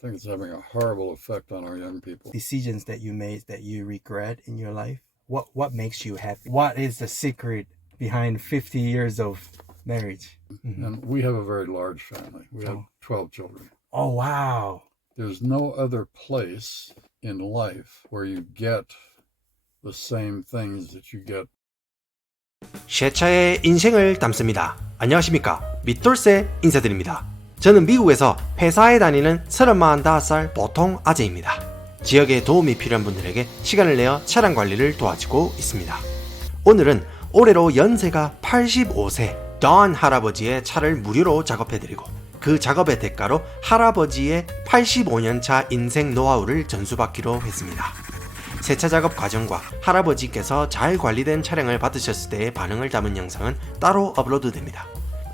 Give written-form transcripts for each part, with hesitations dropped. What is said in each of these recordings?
think it's having a horrible effect on our young people. Decisions that you made that you regret in your life? What makes you happy? What is the secret behind 50 years of marriage? Mm-hmm. And we have a very large family. We have 12 children. Oh, wow. There's no other place in life where you get the same things that you get. 쉐차의 인생을 담습니다. 안녕하십니까? 밋돌세 인사드립니다. 저는 미국에서 회사에 다니는 35살 보통 아재입니다. 지역에 도움이 필요한 분들에게 시간을 내어 차량 관리를 도와주고 있습니다. 오늘은 올해로 연세가 85세 던 할아버지의 차를 무료로 작업해드리고 그 작업의 대가로 할아버지의 85년차 인생 노하우를 전수받기로 했습니다. 세차 작업 과정과 할아버지께서 잘 관리된 차량을 받으셨을 때의 반응을 담은 영상은 따로 업로드됩니다.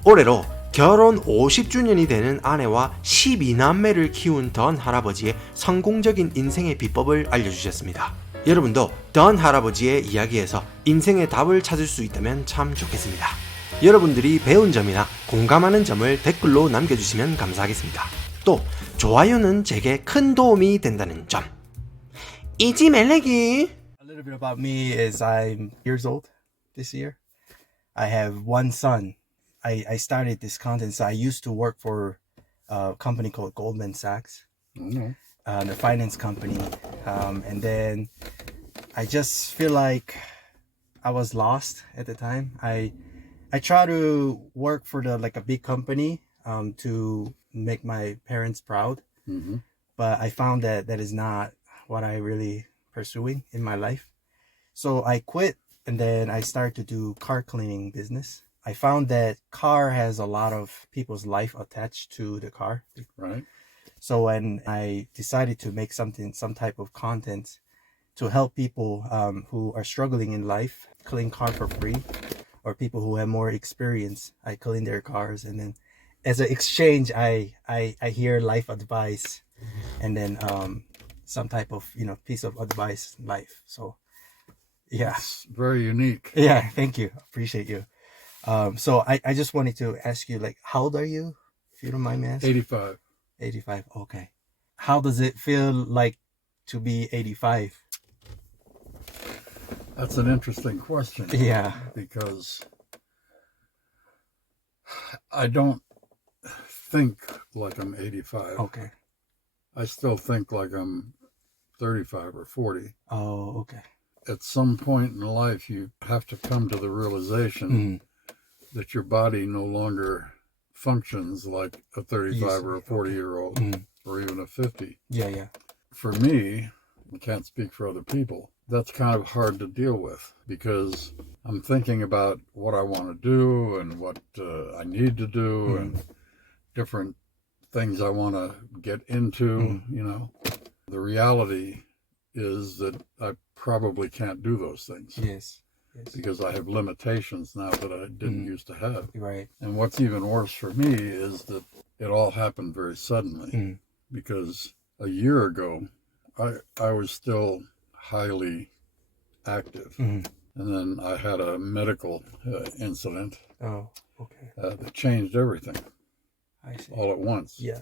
올해로 결혼 50주년이 되는 아내와 12남매를 키운 던 할아버지의 성공적인 인생의 비법을 알려주셨습니다. 여러분도 던 할아버지의 이야기에서 인생의 답을 찾을 수 있다면 참 좋겠습니다. 여러분들이 배운 점이나 공감하는 점을 댓글로 남겨주시면 감사하겠습니다. 또 좋아요는 제게 큰 도움이 된다는 점 잊지 말래기. A little bit about me is I'm years old this year. I have one son. I started this content, so I used to work for a company called Goldman Sachs, the finance company, and then I just feel like I was lost at the time. I try to work for a big company to make my parents proud, but I found that is not what I really pursuing in my life. So I quit, and then I started to do car cleaning business. I found that car has a lot of people's life attached to the car. Right. So when I decided to make some type of content to help people who are struggling in life, clean car for free, or people who have more experience, I clean their cars, and then as an exchange, I hear life advice, and then some type of piece of advice in life. So yeah, it's very unique. Yeah, thank you, appreciate you. So I just wanted to ask you, like, how old are you, if you don't mind me asking? 85. 85, okay. How does it feel like to be 85? That's an interesting question. Yeah. Because I don't think like I'm 85. Okay. I still think like I'm 35 or 40. Oh, okay. At some point in life, you have to come to the realization that your body no longer functions like a 35 or a 40-year-old or even a 50. Yeah. For me, I can't speak for other people, that's kind of hard to deal with because I'm thinking about what I want to do and what I need to do and different things I want to get into, The reality is that I probably can't do those things. Yes. Because I have limitations now that I didn't used to have. Right. And what's even worse for me is that it all happened very suddenly. Because a year ago, I was still highly active. And then I had a medical incident that changed everything. I see. All at once. Yeah.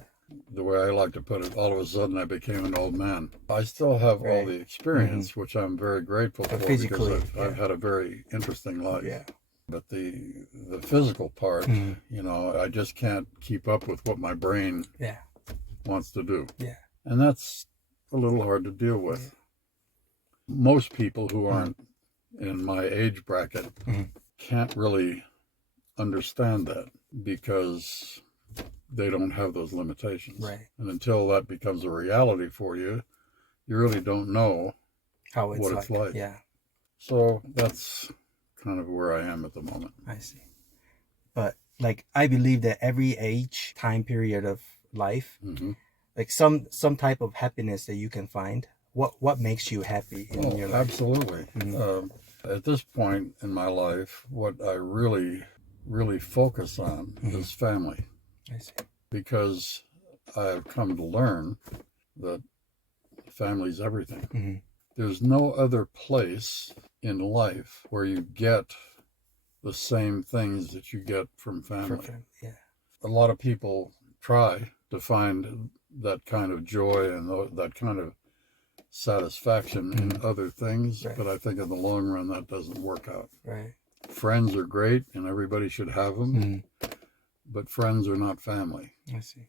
The way I like to put it, all of a sudden I became an old man. I still have all the experience, which I'm very grateful for because I've had a very interesting life. Yeah. But the physical part, I just can't keep up with what my brain wants to do. Yeah. And that's a little hard to deal with. Most people who aren't in my age bracket can't really understand that because they don't have those limitations. Right. And until that becomes a reality for you, you really don't know what it's like. Yeah. So that's kind of where I am at the moment. I see. But I believe that every age, time period of life, some type of happiness that you can find. What makes you happy in your life? Absolutely. At this point in my life, what I really, really focus on is family. I see. Because I've come to learn that family's everything. There's no other place in life where you get the same things that you get from family. Yeah. A lot of people try to find that kind of joy and that kind of satisfaction in other things, Right. but I think in the long run that doesn't work out. Right. Friends are great and everybody should have them, but friends are not family. I see.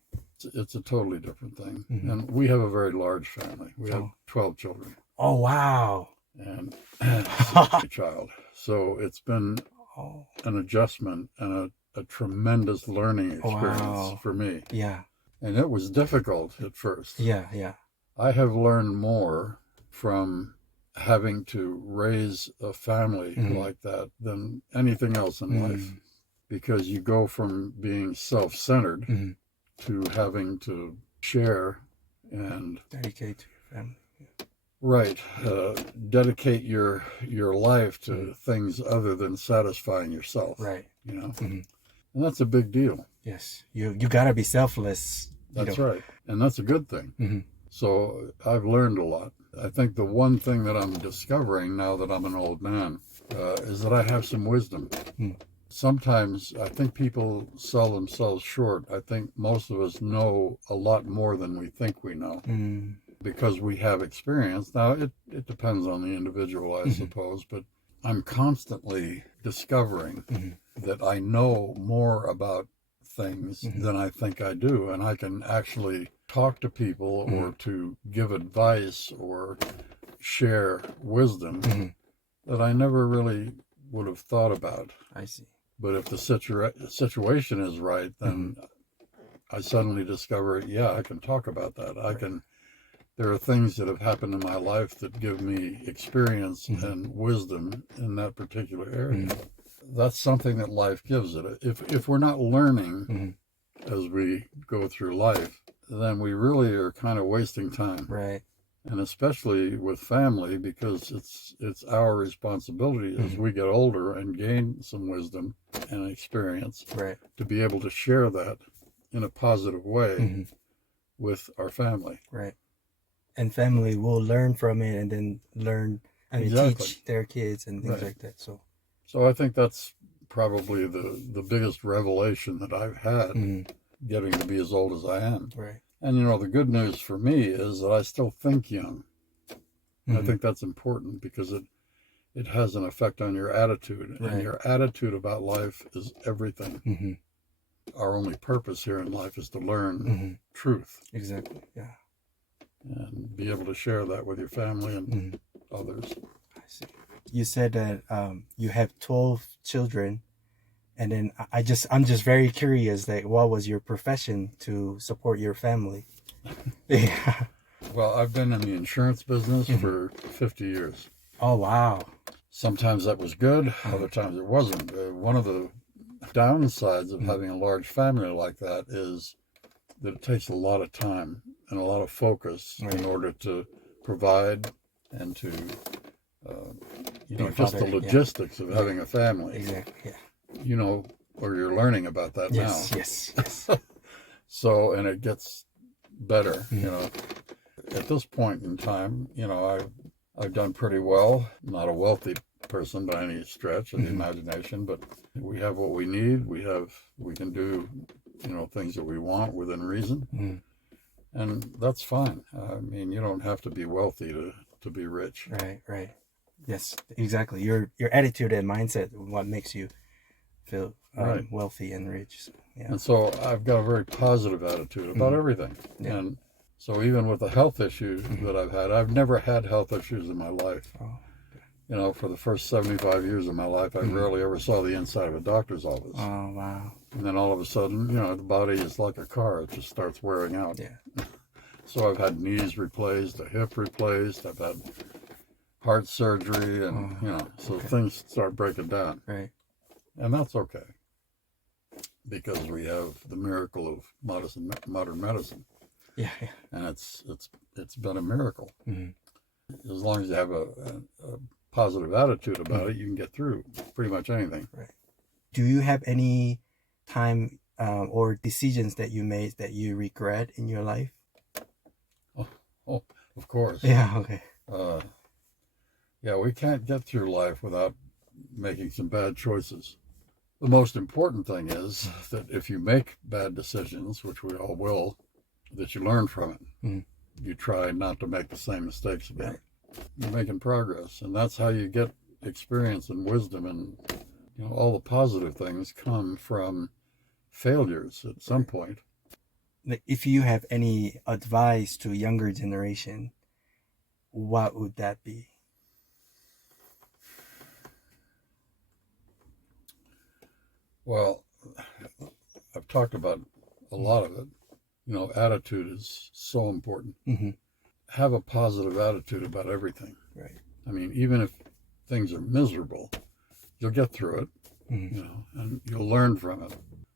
It's a totally different thing. And we have a very large family. We have 12 children Oh, wow. and a child. So it's been Oh, an adjustment and a tremendous learning experience Wow. for me. yeah. And it was difficult at first. Yeah. Yeah. I have learned more from having to raise a family like that than anything else in life, because you go from being self-centered to having to share and Dedicate to your family. dedicate your life to things other than satisfying yourself. Right. You know, and that's a big deal. Yes. You gotta be selfless. That's right, and that's a good thing. So I've learned a lot. I think the one thing that I'm discovering now that I'm an old man is that I have some wisdom. Sometimes I think people sell themselves short. I think most of us know a lot more than we think we know because we have experience. Now, it depends on the individual, I suppose, but I'm constantly discovering that I know more about things than I think I do, and I can actually talk to people or to give advice or share wisdom that I never really would have thought about. I see. But if the situation is right, then I suddenly discover, yeah, I can talk about that. There are things that have happened in my life that give me experience and wisdom in that particular area. That's something that life gives it. If we're not learning as we go through life, then we really are kind of wasting time. Right. And especially with family, because it's our responsibility as we get older and gain some wisdom and experience Right. to be able to share that in a positive way with our family. Right. And family will learn from it and then Exactly. teach their kids and things Right. like that. So I think that's probably the biggest revelation that I've had getting to be as old as I am. Right. And you know, the good news for me is that I still think young. I think that's important because it has an effect on your attitude. Right. And your attitude about life is everything. Our only purpose here in life is to learn truth Exactly. Yeah. and be able to share that with your family and others. I see. You said that you have 12 children, and then I'm just very curious that what was your profession to support your family? Yeah. Well, I've been in the insurance business for 50 years. Oh, wow. Sometimes that was good, other times it wasn't. One of the downsides of having a large family like that is that it takes a lot of time and a lot of focus in order to provide and to, just the logistics of having a family. Exactly. Yeah. You know, or you're learning about that now. Yes. So, and it gets better, you know. At this point in time, you know, I've done pretty well. I'm not a wealthy person by any stretch of the imagination, but we have what we need. We can do, you know, things that we want within reason. And that's fine. I mean, you don't have to be wealthy to be rich. Right. Yes, exactly. Your attitude and mindset, what makes you feel Right. wealthy and rich. So, yeah. And so I've got a very positive attitude about everything. Yeah. And so even with the health issues that I've had, I've never had health issues in my life. Oh, You know, for the first 75 years of my life, I rarely ever saw the inside of a doctor's office. oh, wow. And then all of a sudden, you know, the body is like a car. It just starts wearing out. Yeah. So I've had knees replaced, a hip replaced. I've had heart surgery and, you know, so things start breaking down. Right. And that's okay. Because we have the miracle of modern medicine. Yeah. And it's been a miracle. As long as you have a positive attitude about it, you can get through pretty much anything. Right. Do you have any time or decisions that you made that you regret in your life? Oh, of course. Yeah. Okay. Yeah, we can't get through life without making some bad choices. The most important thing is that if you make bad decisions, which we all will, that you learn from it. Mm. You try not to make the same mistakes again. You're making progress, and that's how you get experience and wisdom, and all the positive things come from failures at some point. If you have any advice to younger generation, what would that be? Well, I've talked about a lot of it. Attitude is so important. Mm-hmm. Have a positive attitude about everything. Right. I mean, even if things are miserable, you'll get through it, Mm-hmm. and you'll learn from it.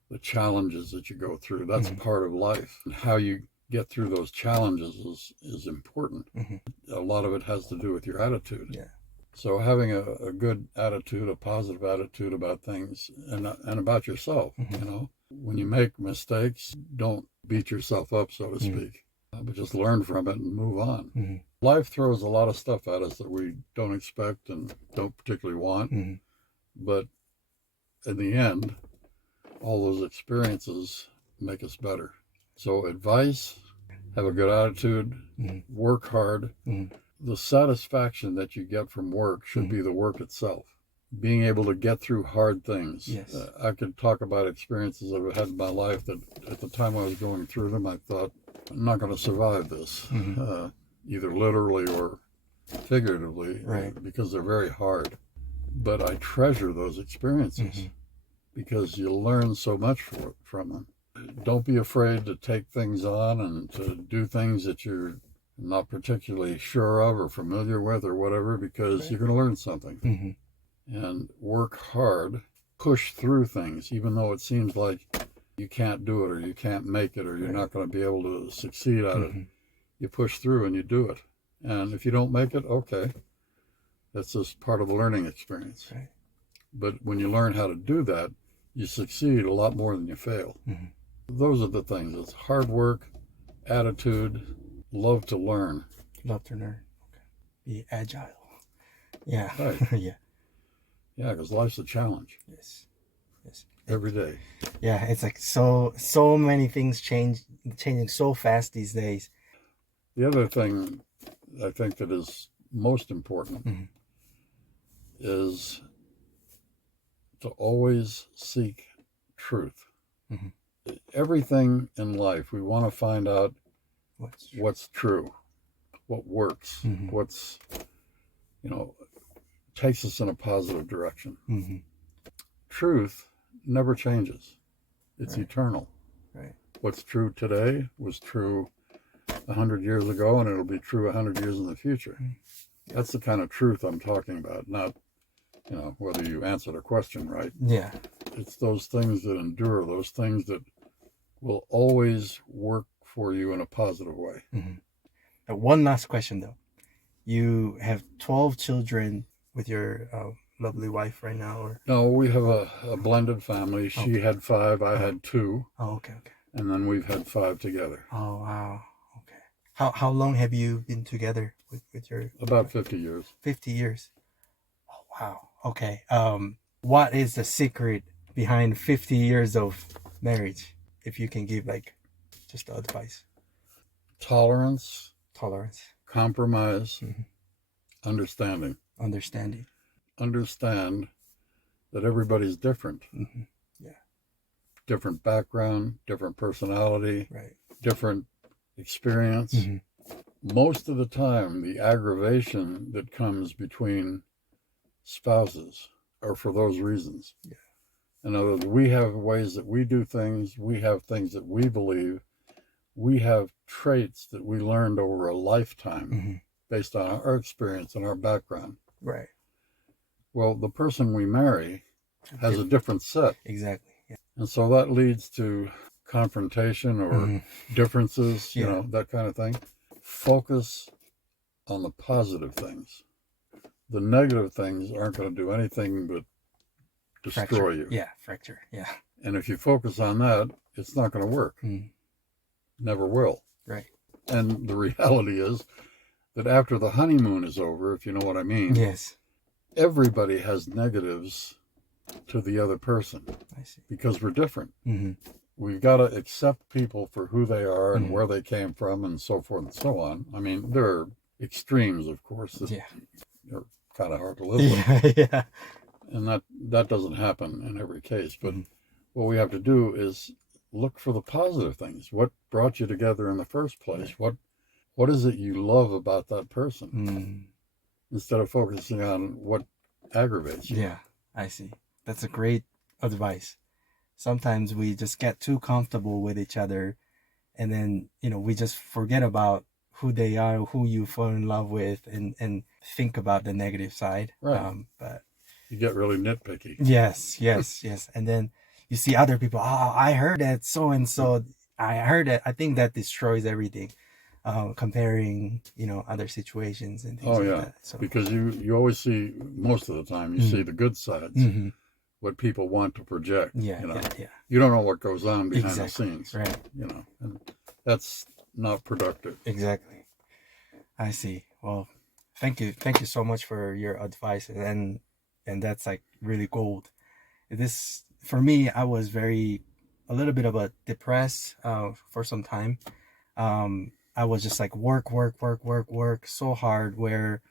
The challenges that you go through, that's Mm-hmm. part of life. And how you get through those challenges is important. Mm-hmm. A lot of it has to do with your attitude. Yeah. So having a good attitude, a positive attitude about things and about yourself, Mm-hmm. When you make mistakes, don't beat yourself up, so to speak, but just learn from it and move on. Mm-hmm. Life throws a lot of stuff at us that we don't expect and don't particularly want, Mm-hmm. but in the end, all those experiences make us better. So advice, have a good attitude, work hard. The satisfaction that you get from work should be the work itself. Being able to get through hard things. Yes. I could talk about experiences I've had in my life that at the time I was going through them, I thought, I'm not going to survive this, either literally or figuratively, Right. because they're very hard. But I treasure those experiences because you learn so much from them. Don't be afraid to take things on and to do things that you're not particularly sure of or familiar with or whatever, because you're going to learn something. Mm-hmm. And work hard, push through things, even though it seems like you can't do it or you can't make it or you're not going to be able to succeed at it. You push through and you do it. And if you don't make it, okay, that's just part of the learning experience. Right. But when you learn how to do that, you succeed a lot more than you fail. Those are the things. It's hard work, attitude, love to learn. Love to learn. Okay. Be agile. Yeah. Right. Yeah. Yeah, because life's a challenge Yes. Yes. every day. Yeah, it's like so many things changing so fast these days. The other thing I think that is most important is to always seek truth. Everything in life, we want to find out what's true, what works, what's, takes us in a positive direction. Truth never changes. It's eternal. Right. What's true today was true 100 years ago, and it'll be true 100 years in the future. That's the kind of truth I'm talking about, not, whether you answer the question right. Yeah. It's those things that endure, those things that will always work for you in a positive way. One last question though. You have 12 children with your lovely wife right now, or? No, we have a blended family. She had 5, I had 2. Oh, okay. And then we've had 5 together. Oh, wow. Okay. How long have you been together with your? About 50 years. 50 years. Oh, wow. Okay. What is the secret behind 50 years of marriage? If you can give just advice. Tolerance, compromise, understanding. Understand that everybody's different. Yeah. Different background, different personality, Right. different experience. Most of the time, the aggravation that comes between spouses are for those reasons. Yeah. In other words, we have ways that we do things, we have things that we believe, we have traits that we learned over a lifetime based on our experience and our background. Right. Well, the person we marry has a different set. Exactly. Yeah. And so that leads to confrontation or differences, that kind of thing. Focus on the positive things. The negative things aren't going to do anything but destroy you. Yeah, fracture. Yeah. And if you focus on that, it's not going to work. Never will. Right. And the reality is that after the honeymoon is over, if you know what I mean, Yes. everybody has negatives to the other person I see. because we're different. we've got to accept people for who they are and Mhm. where they came from and so forth and so on. I mean, there are extremes, of course, that Yeah. are kind of hard to live with. Yeah. And that doesn't happen in every case. But Mhm. what we have to do is look for the positive things. What brought you together in the first place? What is it you love about that person? Mm. Instead of focusing on what aggravates you. Yeah, I see. That's a great advice. Sometimes we just get too comfortable with each other, and then, you know, we just forget about who they are, who you fall in love with, and think about the negative side. Right. But You get really nitpicky. yes. And then you see other people, oh, I heard that so-and-so, I heard that. I think that destroys everything. Comparing, you know, other situations and things Oh, like yeah. that. So, Because you always see, most of the time, you see the good sides, Mhm. what people want to project. Yeah, You know, yeah. you don't know what goes on behind the Exactly. scenes. Right. You know, and that's not productive. Exactly. I see. Well, thank you so much for your advice, and that's like really gold. This, for me, I was a little bit of a depressed for some time. I was just like work so hard, where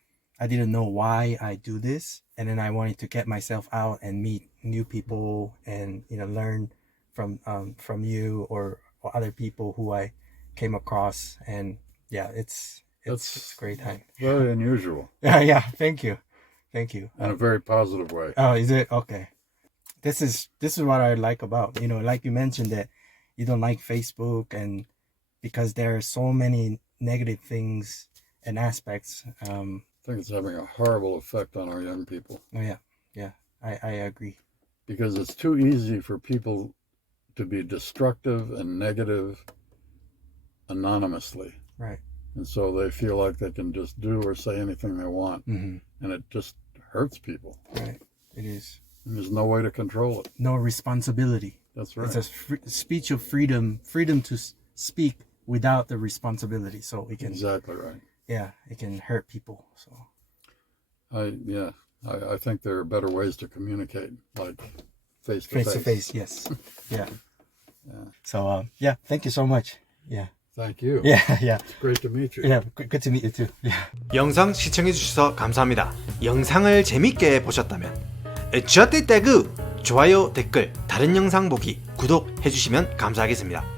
I didn't know why I do this, and then I wanted to get myself out and meet new people, and, you know, learn from you or other people who I came across, and yeah, it's a great time. Very unusual Yeah, thank you. in a very positive way. Oh, is it? Okay. This is what I like about, you know, like you mentioned that you don't like Facebook, and because there are so many negative things and aspects. I think it's having a horrible effect on our young people Oh yeah, I agree. because it's too easy for people to be destructive and negative anonymously. Right. And so they feel like they can just do or say anything they want. Mm-hmm. And it just hurts people. Right. It is. And there's no way to control it. No responsibility. That's right. It's a speech of freedom to speak without the responsibility. So it can, Exactly right. yeah, it can hurt people. So I think there are better ways to communicate, like face to face, yes. Yeah. Yeah. So yeah, thank you so much. Yeah. Thank you. Yeah. It's great to meet you. Yeah. Good to meet you too. Yeah. 영상 시청해주셔서 감사합니다. 영상을 재밌게 보셨다면 좋댓다구, 좋아요, 댓글, 다른 영상 보기, 구독해주시면 감사하겠습니다.